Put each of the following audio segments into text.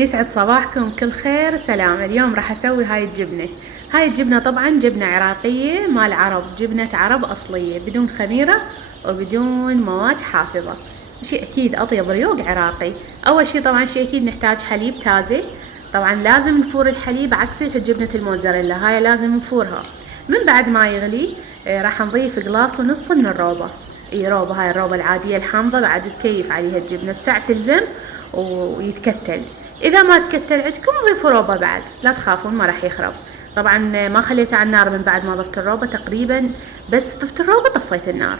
يسعد صباحكم كل خير وسلام. اليوم راح اسوي هاي الجبنة طبعا جبنة عراقية مال عرب، جبنة عرب اصلية بدون خميرة وبدون مواد حافظة، شيء اكيد اطيب ريوق عراقي. اول شي طبعا شيء اكيد نحتاج حليب تازة، طبعا لازم نفور الحليب عكس جبنة الموزاريلا، هاي لازم نفورها. من بعد ما يغلي راح نضيف قلاص ونص من الروبة، روبة، هاي الروبة العادية الحامضة، بعد تكيف عليها الجبنة بساعة تلزم ويتكتل. اذا ما تكتل عندكم ضيفوا روبة بعد، لا تخافون ما راح يخرب. طبعا ما خليته على النار من بعد ما ضفت الروبة، تقريبا بس ضفت الروبة طفيت النار.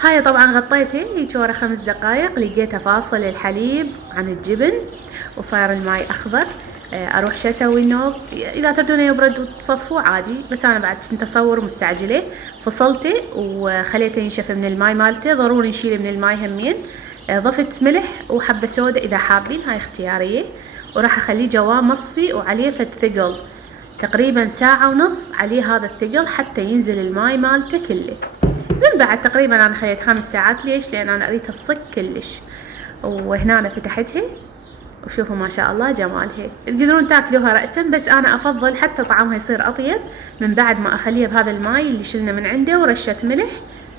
هاي طبعا غطيته هيك ورا 5 دقايق، لقيته فاصل الحليب عن الجبن وصاير الماي اخضر. اروح شو اسوي النوب، اذا تردونه يبرد وتصفوه عادي، بس انا بعد كنت اصور مستعجله فصلته وخليته ينشف من الماي مالته، ضروري نشيله من الماي همين. ضفت ملح وحبه سودا اذا حابين، هاي اختياريه. وراح اخليه جواه مصفي وعليه فد ثقل، تقريبا ساعة ونص عليه هذا الثقل حتى ينزل الماي مالته كله. من بعد تقريبا انا خليت 5 ساعات، ليش؟ لان انا اريد تصك كلش. وهنا أنا فتحتها وشوفوا ما شاء الله جمالها، تقدرون تاكلوها رأسا، بس انا افضل حتى طعمها يصير اطيب من بعد ما اخليها بهذا الماي اللي شلنا من عنده ورشة ملح.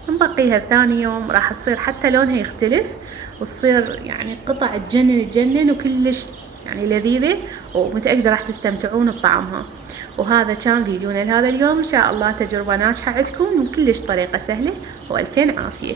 نبقيها ثاني يوم راح تصير حتى لونها يختلف، وتصير يعني قطع تجنن وكلش يعني لذيذة، ومتأكدة راح تستمتعون بطعمها. وهذا كان فيديونا لهذا اليوم، ان شاء الله تجربة ناجحة عندكم وكلش طريقة سهلة، والفين عافية.